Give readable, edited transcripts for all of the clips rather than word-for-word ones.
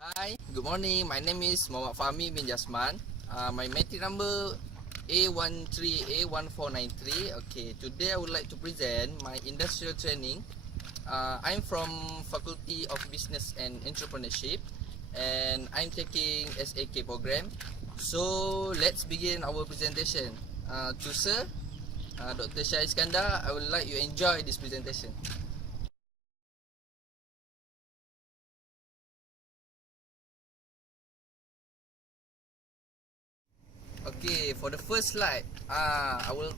Hi, good morning. My name is Muhammad Fahmi bin Jasman. My metric number A13A1493. Okay, today I would like to present my industrial training. I'm from Faculty of Business and Entrepreneurship, and I'm taking SAK program. So let's begin our presentation. To Sir, Dr.Shah Iskandar, I would like you enjoy this presentation. Okay, for the first slide, I will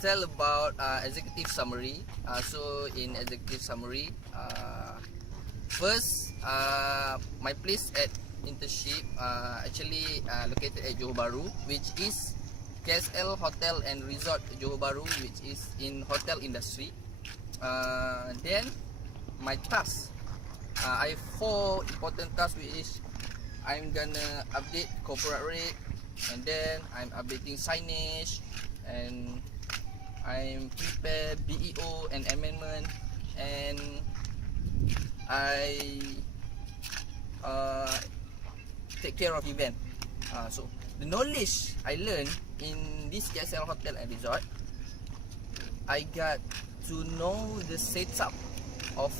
tell about executive summary. So in executive summary, first, my place at internship actually located at Johor Bahru, which is KSL Hotel and Resort Johor Bahru, which is in hotel industry. Then my task, I have 4 important tasks, which is I'm gonna update corporate rate, and then I'm updating signage, and I'm prepare BEO and amendment, and I take care of event. So the knowledge I learned in this KSL Hotel and Resort, I got to know the setup of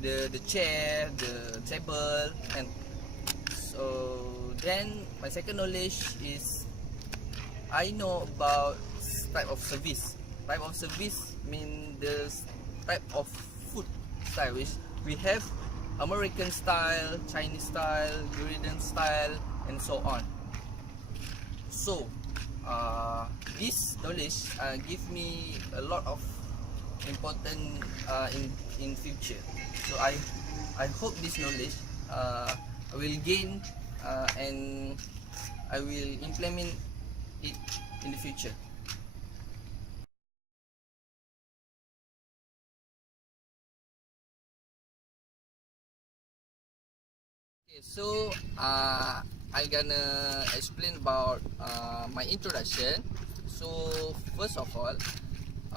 the chair, the table, and so then my second knowledge is I know about type of service. Type of service mean the type of food style, which we have American style, Chinese style, European style, and so on. So this knowledge give me a lot of important in future. So I hope this knowledge I will gain and I will implement it in the future. Okay, so I'm gonna explain about my introduction. So first of all,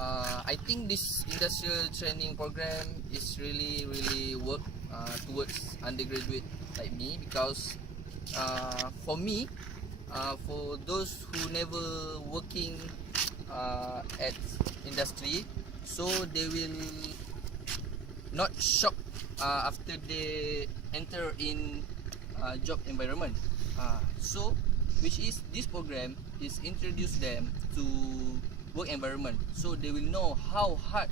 I think this industrial training program is really work towards undergraduate like me, because for me, for those who never working at industry, so they will not shock after they enter in job environment. So which is this program is introduce them to work environment, so they will know how hard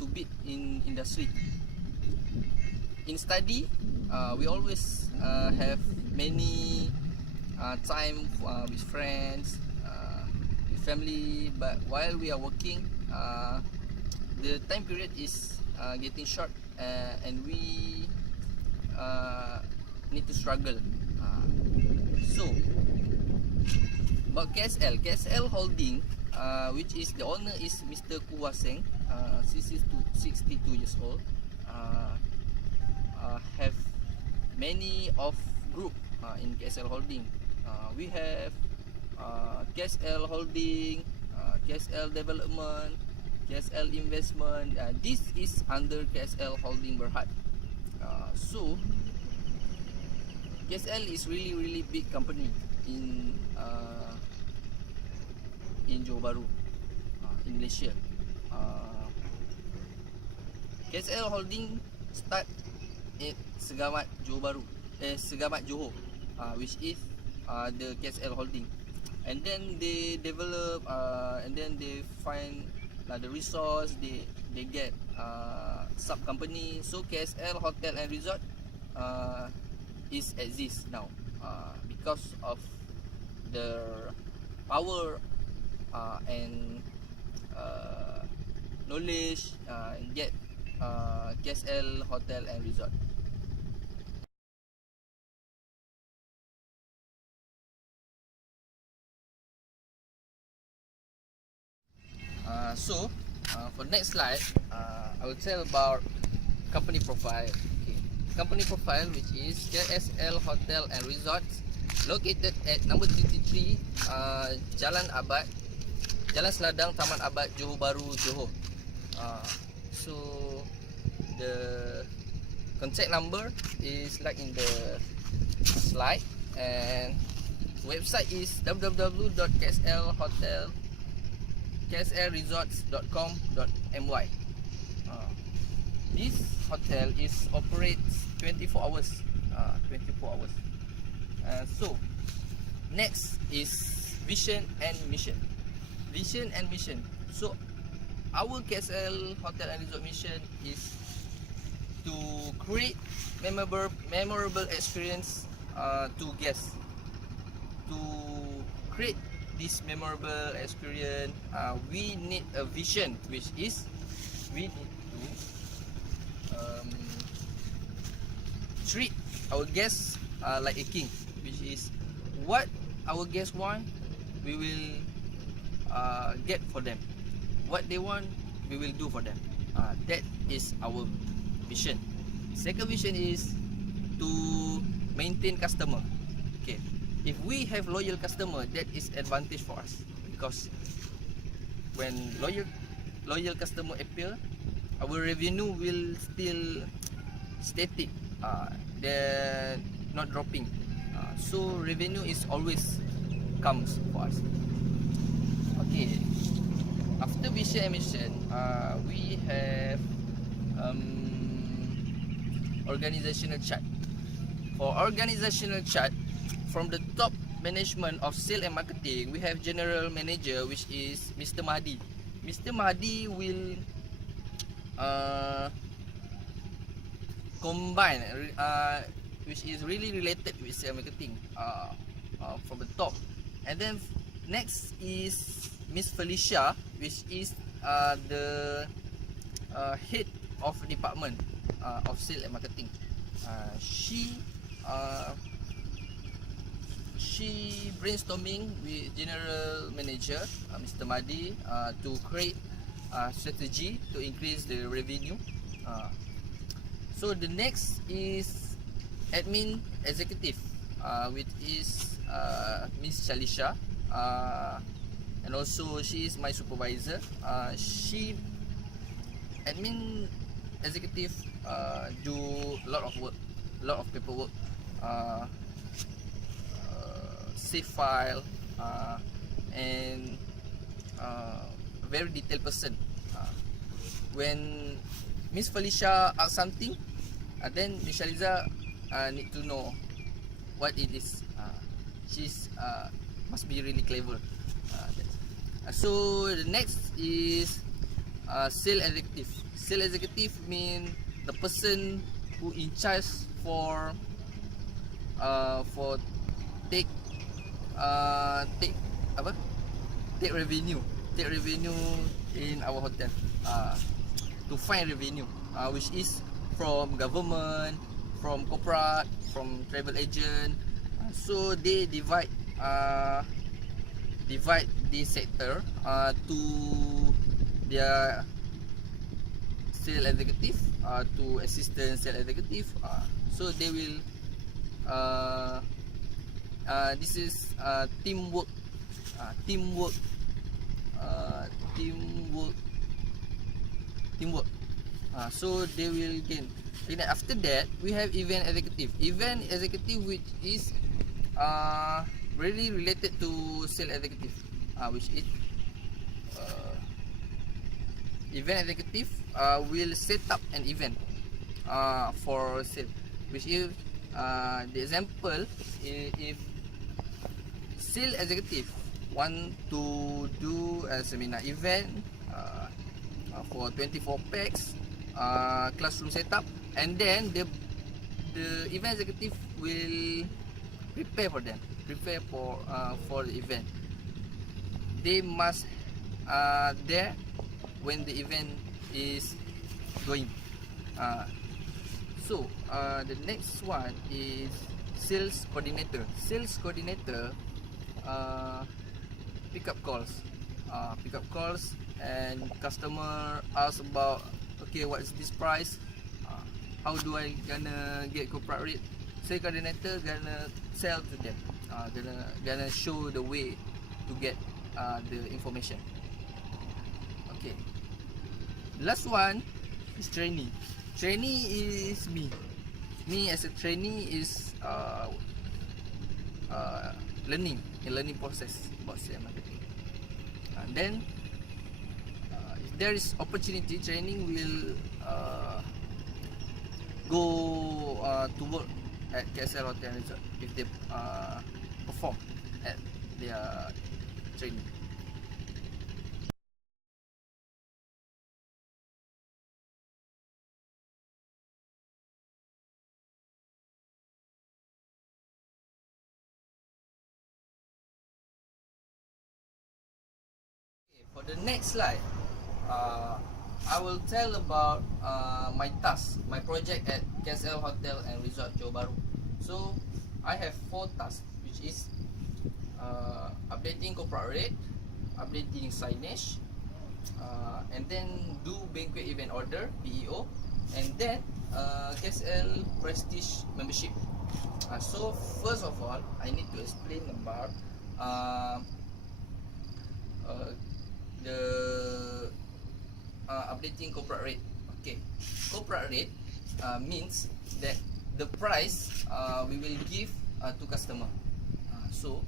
to be in industry. In study, we always have many time with friends, with family, but while we are working, the time period is getting short, and we need to struggle. So about KSL Holding, which is the owner is Mr. Kuwaseng, 62 years old. Have many of group in KSL Holding. We have KSL Holding, KSL Development, KSL Investment. This is under KSL Holding Berhad. So KSL is really big company in Johor Bahru, in Malaysia. KSL Holding start at Segamat Johor Bahru, Segamat Johor, which is the KSL Holding, and then they develop, and then they find the resource, they get sub company. So KSL Hotel and Resort is exist now because of the power and knowledge get KSL Hotel and Resort. So for next slide, I will tell about company profile. Okay. Company profile, which is KSL Hotel and Resorts, located at number 33 Jalan Abad, Jalan Seladang, Taman Abad, Johor Bahru, Johor. So the contact number is like in the slide, and website is www.kslresorts.com.my. This hotel is operates 24 hours. 24 hours. So next is vision and mission. Vision and mission. So our KSL Hotel and Resort mission is to create memorable experience to guests. To create this memorable experience, we need a vision, which is we need to treat our guests like a king, which is what our guests want, we will get for them. What they want, we will do for them. That is our vision. Second vision is to maintain customer. Okay, if we have loyal customer, that is advantage for us, because when loyal customer appear, our revenue will still static. They're not dropping. So revenue is always comes for us. Okay, after vision and mission, we have organizational chart. For organizational chart, from the top management of sales and marketing, we have general manager, which is Mr. Mahdi. Mr. Mahdi will combine, which is really related with sales and marketing, from the top. And then next is Miss Felicia, which is the head of department of sales and marketing. She brainstorming with general manager Mr. Mahdi to create strategy to increase the revenue. So the next is admin executive, which is Miss Shalisha, and also she is my supervisor. She admin executive do a lot of work, a lot of paperwork, save file, and very detailed person. When Miss Felicia asks something, then Miss Shaliza need to know what it is. She's must be really clever. So the next is sales executive. Sales executive mean the person who in charge for take revenue in our hotel, to find revenue, which is from government, from corporate, from travel agent. So they divide this sector to their sales executive, to assistant sales executive. So they will this is teamwork. So they will gain. And after that, we have event executive. Event executive, which is really related to sales executive, which is event executive will set up an event for sale. Which is the example, if sales executive want to do a seminar event for 24 packs, classroom setup, and then the event executive will prepare for them, for the event. They must there when the event is going. So the next one is sales coordinator. Sales coordinator pick up calls, and customer ask about, okay, what is this price, how do I gonna get corporate rate. Sales coordinator gonna sell to them, gonna show the way to get the information. Okay, last one is trainee. Trainee is me. me as a trainee is learning process about sales marketing. And then if there is opportunity, training will go to work at KSL Hotel and Resorts if they perform at their training. For the next slide, I will tell about my task, my project at KSL Hotel and Resort Johor Bahru. So I have 4 tasks, which is updating corporate rate, updating signage, and then do banquet event order (BEO), and then KSL Prestige membership. So first of all, I need to explain about the updating corporate rate. Okay, corporate rate means that the price we will give to customer. So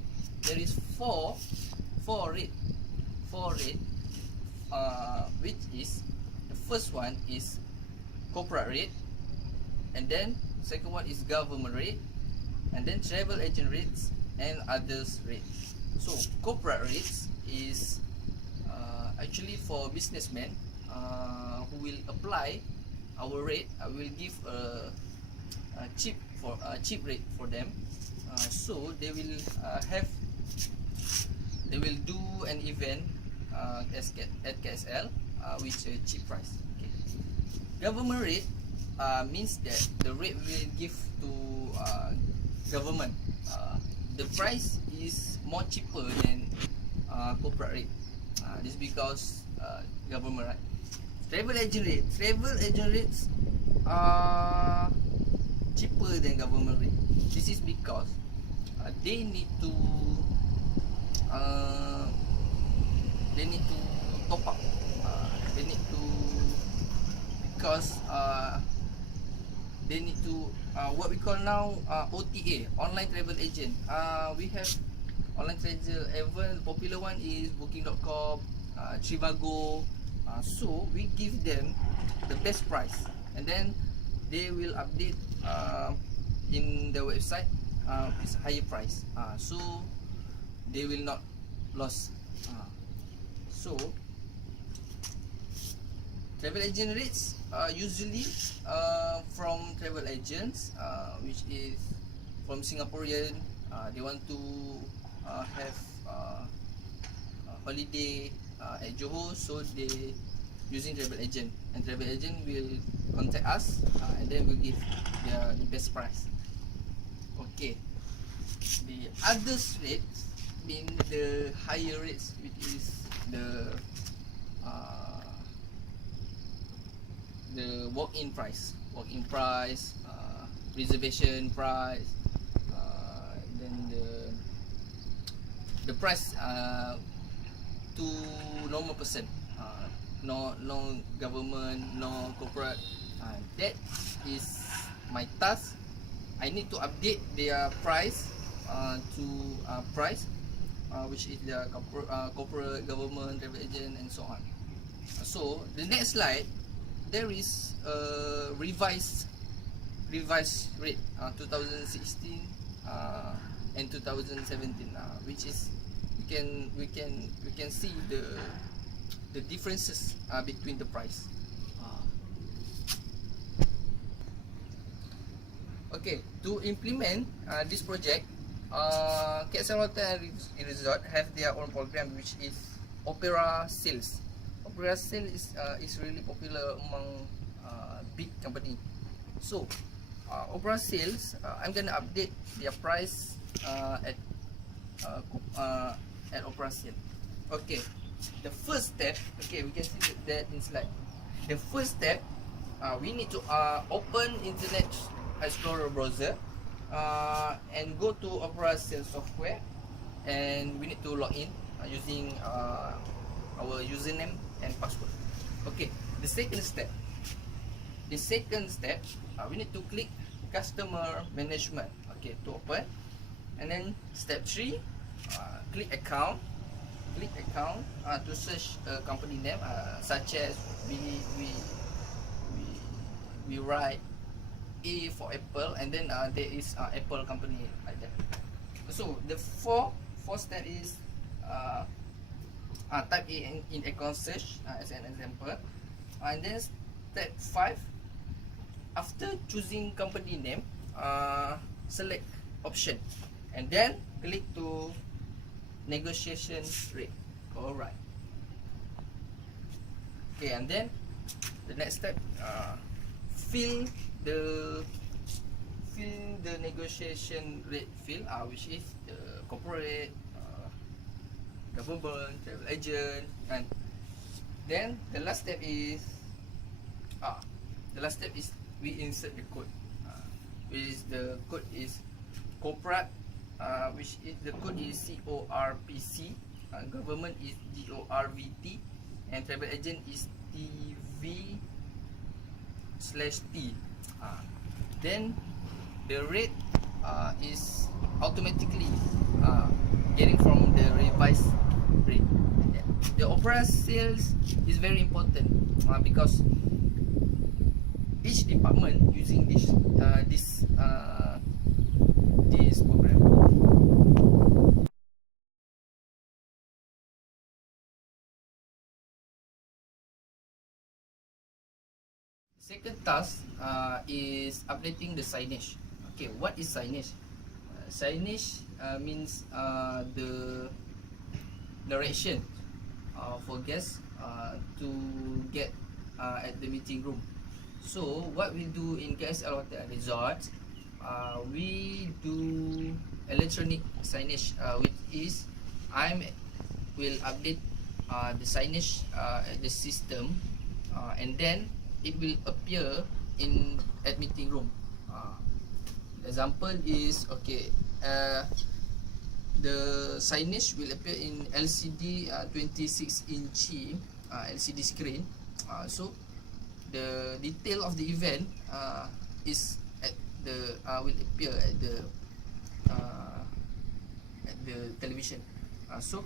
there is four rate, which is the first one is corporate rate, and then second one is government rate, and then travel agent rates and others rates. So corporate rates is actually for businessmen who will apply our rate. I will give a cheap rate for them. So they will do an event at KSL with a cheap price. Okay. Government rate means that the rate we will give to government. The price is more cheaper than corporate rate. This because government, right? Travel agent rates are cheaper than government rate. This is because they need to top up. Because they need to what we call now OTA, online travel agent. We have online travel event. Popular one is booking.com, Trivago. So we give them the best price, and then they will update in the website it's higher price. So they will not lose. So travel agent rates usually from travel agents which is from Singaporean. They want to have holiday at Johor, so they using travel agent, and travel agent will contact us and then we'll give the best price. Okay, the others rates mean the higher rates, which is the walk-in price, reservation price, then the price to normal person, no government, no corporate. That is my task. I need to update their price to price which is the corporate, government, travel agent, and so on. So the next slide, there is a revised rate 2016 and 2017, which is we can see the differences between the price. Okay, to implement this project, KSL Hotel and Resort have their own program, which is Opera Sales. Opera Sales is really popular among big company. So Opera Sales, I'm gonna update their price at Opera Sales. Okay, the first step, okay, we can see that in slide. The first step, we need to open Internet Explorer browser and go to Opera Sales software, and we need to log in using our username and password. Okay, the second step, we need to click customer management. Okay, to open. And then step 3, click account. Click account to search a company name, such as we write A for Apple, and then there is Apple company like that. So the four step is type in account search as an example, and then step 5, after choosing company name, select option, and then click to negotiation rate. Alright. Okay, and then the next step, fill the negotiation rate field, which is the corporate, government, travel agent, and then the last step is we insert the code, which is the code is corporate, which is the code is CORPC, government is GORVT, and travel agent is TV/T. Then the rate is automatically getting from the revised rate. The opera sales is very important because each department using this program. Second task is updating the signage. Okay, what is signage? Signage means the narration for guests to get at the meeting room. So what we do in KSL Hotel and Resorts, we do electronic signage, which is will update the signage at the system, and then it will appear at meeting room. Example is the signage will appear in LCD 26-inch LCD screen. So the detail of the event is will appear at the television. So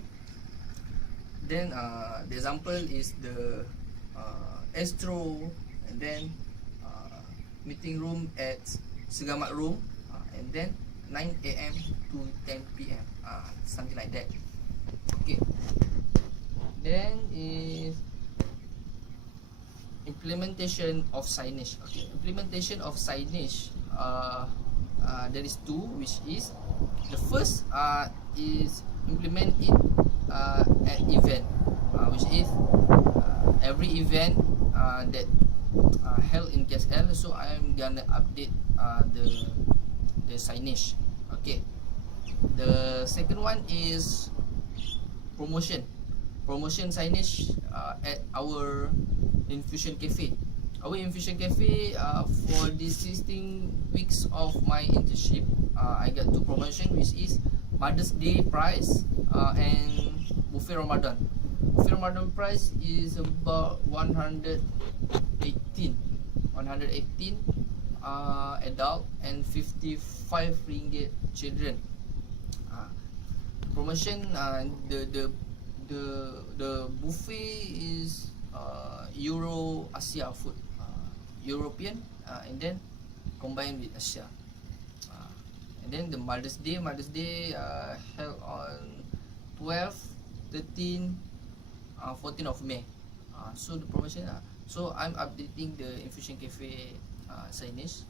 then the example is the Astro, and then meeting room at Segamat room, and then 9 AM to 10 PM, something like that. Okay. Then is implementation of signage. Okay, implementation of signage. There is two, which is the first is implement it at event, which is every event that held in KSL. So I'm gonna update the signage. Okay. The second one is promotion signage at our Infusion Cafe. Our Infusion Cafe, for these 16 weeks of my internship, I got two promotion, which is Mother's Day prize and buffet Ramadan. Buffet Ramadan price is about 118 adult and 55 ringgit children. Promotion, the buffet is Euro Asia food, European, and then combined with Asia. And then the Mother's Day held on 12, 13, 14 of May. So the promotion, so I'm updating the Infusion Cafe signage.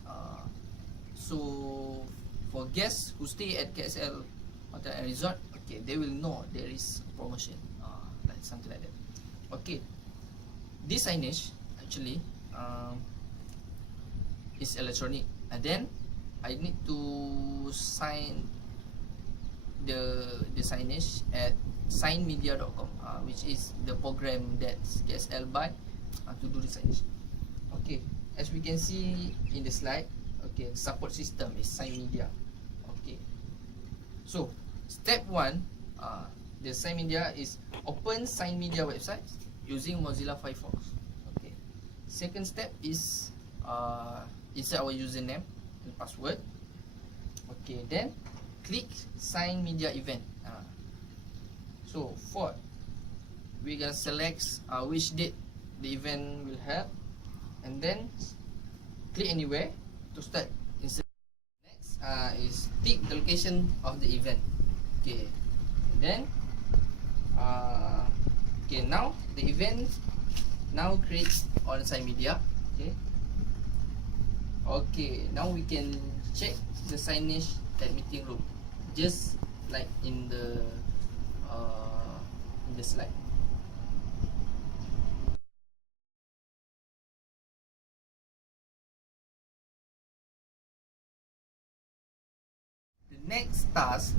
So for guests who stay at KSL Hotel and Resort, okay, they will know there is promotion, like something like that. Okay, this signage actually is electronic, and then I need to sign the signage at signmedia.com, which is the program that KSL buy to do the signage. Okay, as we can see in the slide, okay, support system is Sign Media. Okay, so step 1, the Sign Media is open Sign Media website using Mozilla Firefox. Okay, second step is insert our username, the password. Okay, then click sign media event. So fourth, we gonna select which date the event will have, and then click anywhere to start. Next is tick the location of the event. Okay, then okay, now the event now creates on sign media. Okay, okay, now we can check the signage at meeting room, just like in the slide. The next task,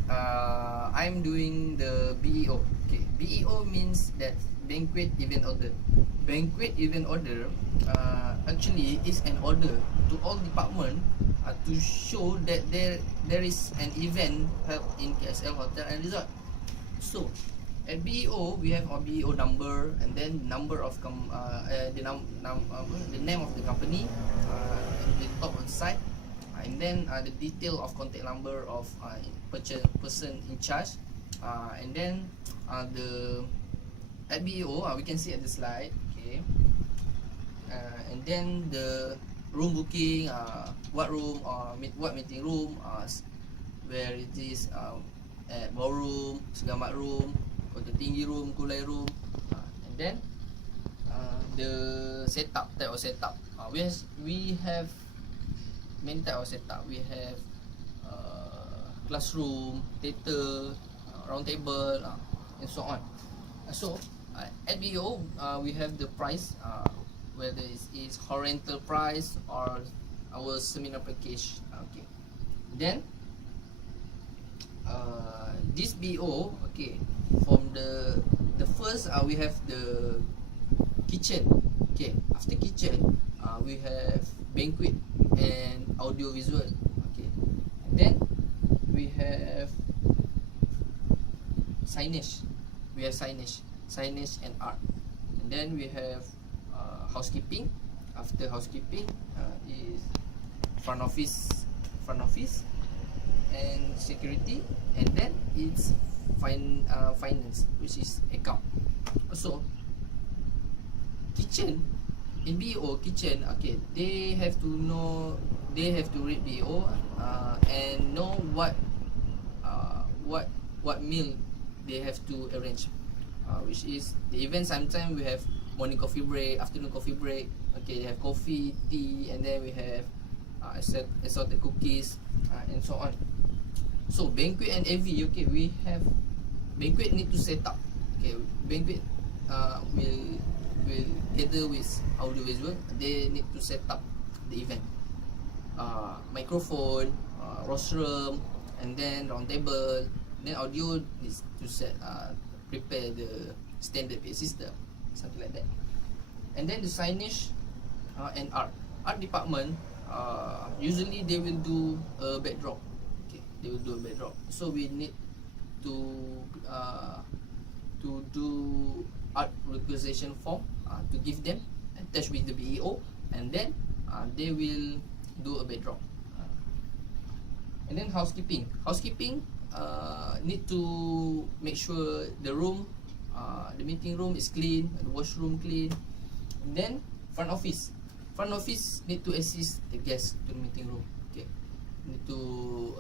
I'm doing the BEO. Okay, BEO means that banquet event order. Banquet event order actually is an order to all department to show that there is an event held in KSL Hotel and Resort. So at BEO we have our BEO number, and then number of the name of the company in the top on side, and then the detail of contact number of person in charge, and then the at BEO we can see at the slide. Okay, and then the room booking, what room or what meeting room, where it is, at ballroom, segamat room, kota tinggi room, kulai room, and then the setup, type of setup. We have many type of setup. We have classroom, theatre, round table, and so on. So at BO we have the price, whether it's rental price or our seminar package. Okay, then this BO, okay, from the first we have the kitchen. Okay, after kitchen we have banquet and audio visual. Okay, and then we have signage. Signage and art. And then we have housekeeping. After housekeeping is front office and security, and then it's finance, which is account. So kitchen, in BO kitchen, okay, they have to read BO and know what meal they have to arrange, which is the event. Sometimes we have morning coffee break, afternoon coffee break. Okay, they have coffee, tea, and then we have assorted cookies, and so on. So banquet and AV, okay, we have banquet need to set up. Okay, banquet will gather with audio visual. They need to set up the event, microphone, rostrum, and then round table. Then audio needs to prepare the standard PA system, something like that. And then the signage and art department, usually they will do a backdrop. Okay, they will do a backdrop. So we need to do art requisition form to give them, attach with the BEO, and then they will do a backdrop. And then housekeeping need to make sure the room, the meeting room is clean, the washroom clean. And then front office need to assist the guests to the meeting room. Okay, need to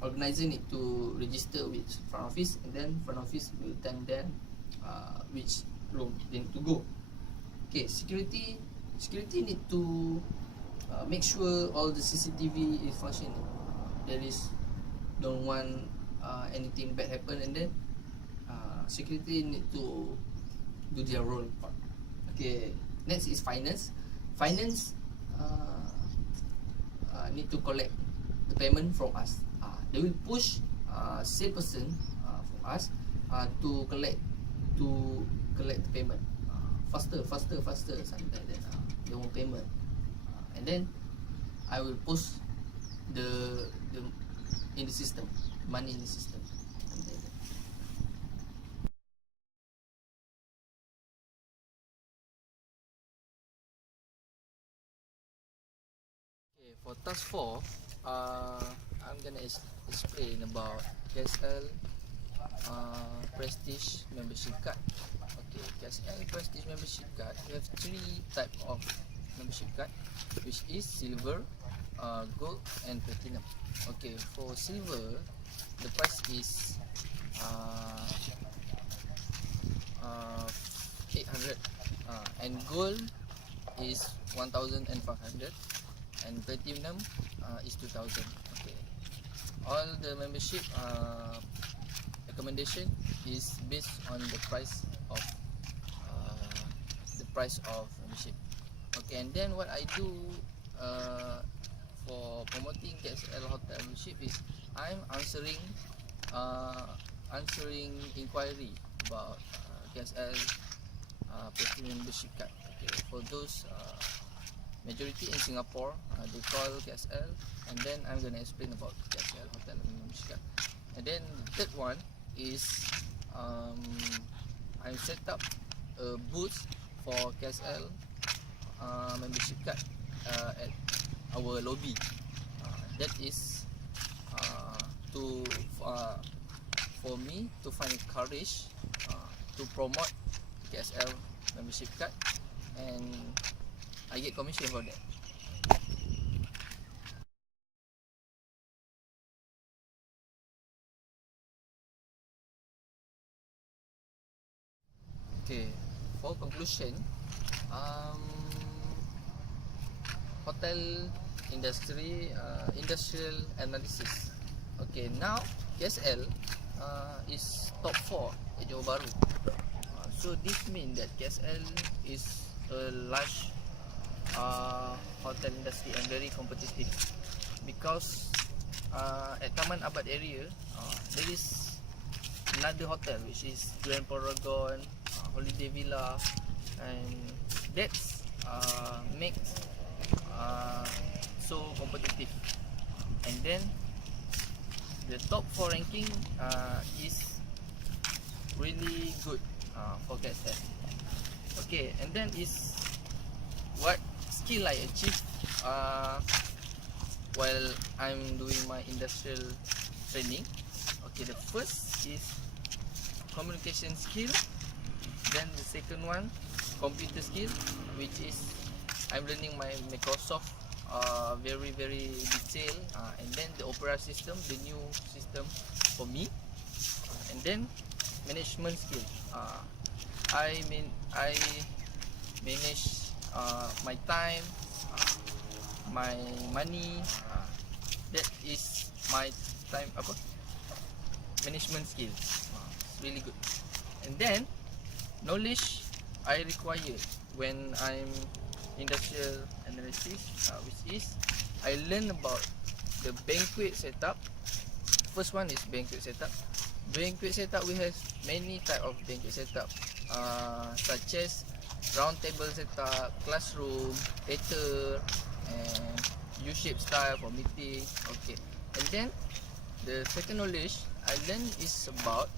organizer need to register with front office, and then front office will tell them which room they need to go. Okay, security need to make sure all the CCTV is functioning. There is don't want anything bad happen, and then security need to do their role part. Okay, next is finance need to collect the payment from us. They will push salesperson from us to collect the payment faster, something like that. They want payment, and then I will post the in the system, money in the system. Okay, For task 4, I'm gonna explain about KSL Prestige membership card. Okay, KSL Prestige membership card, we have 3 type of membership card, which is silver, gold and platinum. Okay, for silver, the price is 800, and gold is 1,500, and platinum is 2,000. Okay, all the membership recommendation is based on the price of membership. Okay, and then what I do for promoting KSL Hotel membership is I'm answering inquiry about KSL Platinum membership card. Okay, for those majority in Singapore, they call KSL, and then I'm gonna explain about KSL Hotel and membership card. And then the third one is I set up a booth for KSL membership card at our lobby. That is to for me to find courage to promote KSL membership card, and I get commission for that. Okay, for conclusion, hotel industry, industrial analysis. Okay, now KSL is top 4 at Johor Bahru. So this means that KSL is a large hotel industry and very competitive, because at Taman Abad area there is another hotel which is Grand Paragon, Holiday Villa, and that's makes so competitive. And then the top 4 ranking is really good for KSL. Okay, and then is what skill I achieve while I'm doing my industrial training. Okay, the first is communication skill, then the second one computer skill, which is I'm learning my Microsoft very detailed, and then the opera system, the new system for me, and then management skill. I manage my time, my money. That is my time management skill. It's really good. And then knowledge I require when I'm industrial analysis, which is I learn about the banquet setup. First one is banquet setup. Banquet setup, we have many type of banquet setup, such as round table setup, classroom, theater, and U-shape style for meeting. Okay, and then the second knowledge I learn is about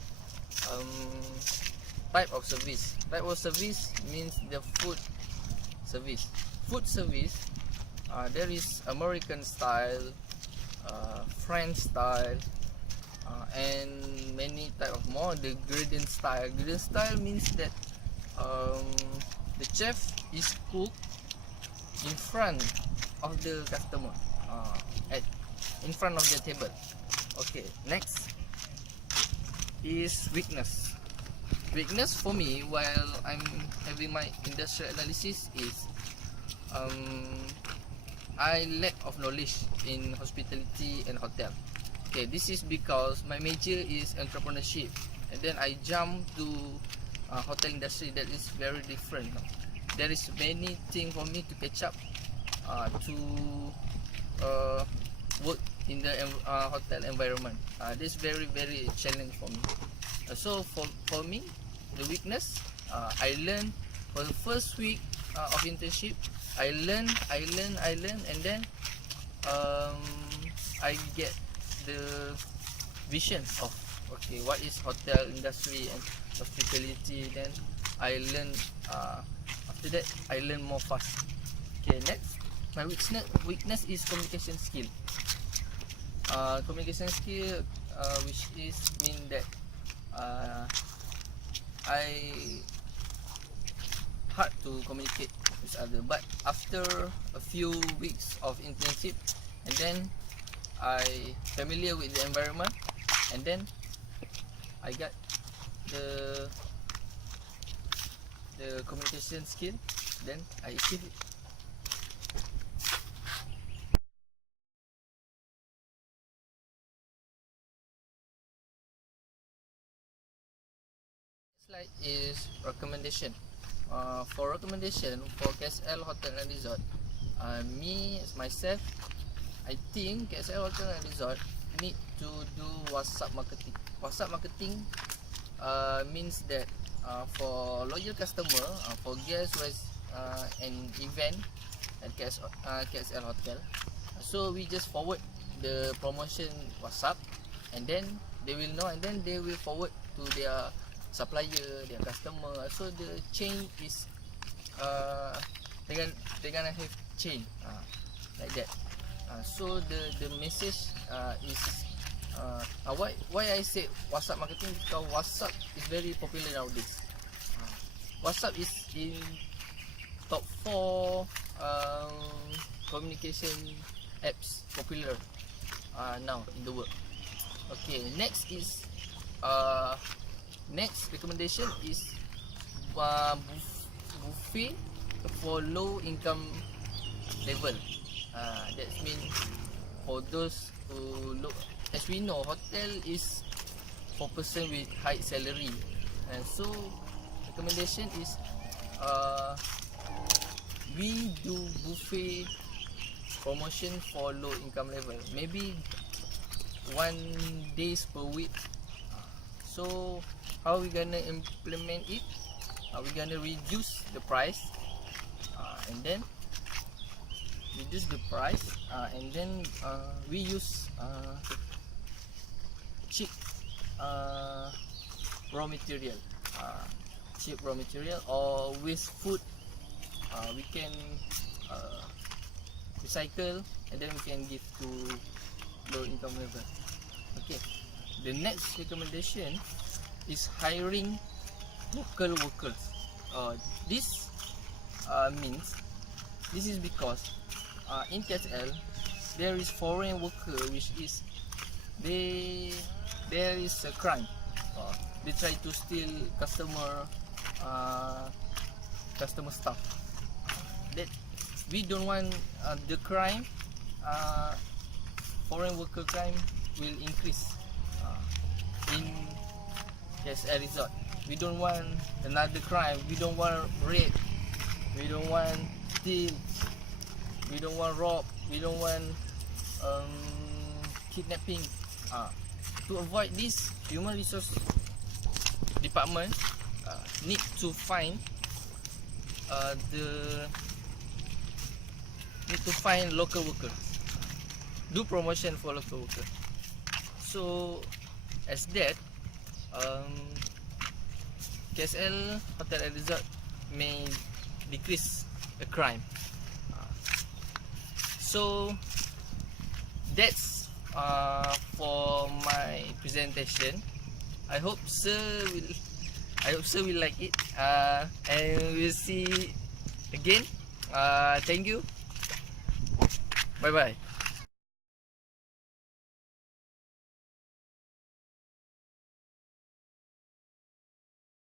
type of service. Type of service means the food service. Food service, there is American style, French style, and many type of more. The gradient style. Gradient style means that the chef is cooked in front of the customer, in front of the table. Okay, next is weakness. Weakness for me while I'm having my industrial analysis is I lack of knowledge in hospitality and hotel. Okay, this is because my major is entrepreneurship, and then I jump to hotel industry that is very different. There is many things for me to catch up to work in the hotel environment. This is very challenging for me. So for me, the weakness, I learn for the first week of internship. I learn, and then I get the vision of what is hotel industry and hospitality. Then I learn. After that, I learn more fast. Okay, next my weakness is communication skill. Communication skill, which is mean that I hard to communicate with other. But after a few weeks of internship, and then I familiar with the environment, and then I got the communication skill, then I achieve it. Slide is recommendation. For recommendation for KSL Hotel and Resort, me as myself, I think KSL Hotel and Resort need to do WhatsApp marketing. WhatsApp marketing means that for loyal customer, for guests who has an event at KSL Hotel, so we just forward the promotion WhatsApp, and then they will know, and then they will forward to their supplier, their customer. So the chain is they're gonna have chain like that. So the message is why I say WhatsApp marketing, because WhatsApp is very popular nowadays. WhatsApp is in top 4 communication apps popular now in the world. Okay, next is next recommendation is buffet for low income level. That means for those who look, as we know, hotel is for person with high salary, and so recommendation is we do buffet promotion for low income level, maybe 1 days per week. So how we gonna implement it? We gonna reduce the price, and then reduce the price, and then we use cheap raw material, or waste food. We can recycle, and then we can give to low income level. Okay, the next recommendation is hiring local workers. This means, this is because in KSL there is foreign worker, which is there is a crime. They try to steal customer stuff. That we don't want the crime, foreign worker crime will increase in KSL Resort. We don't want another crime. We don't want rape. We don't want steal. We don't want rob. We don't want kidnapping. To avoid this, human resource department need to find local workers. Do promotion for local workers. So as that, KSL Hotel and Resort may decrease the crime. So that's for my presentation. I hope sir will like it, and we'll see again. Thank you. Bye bye.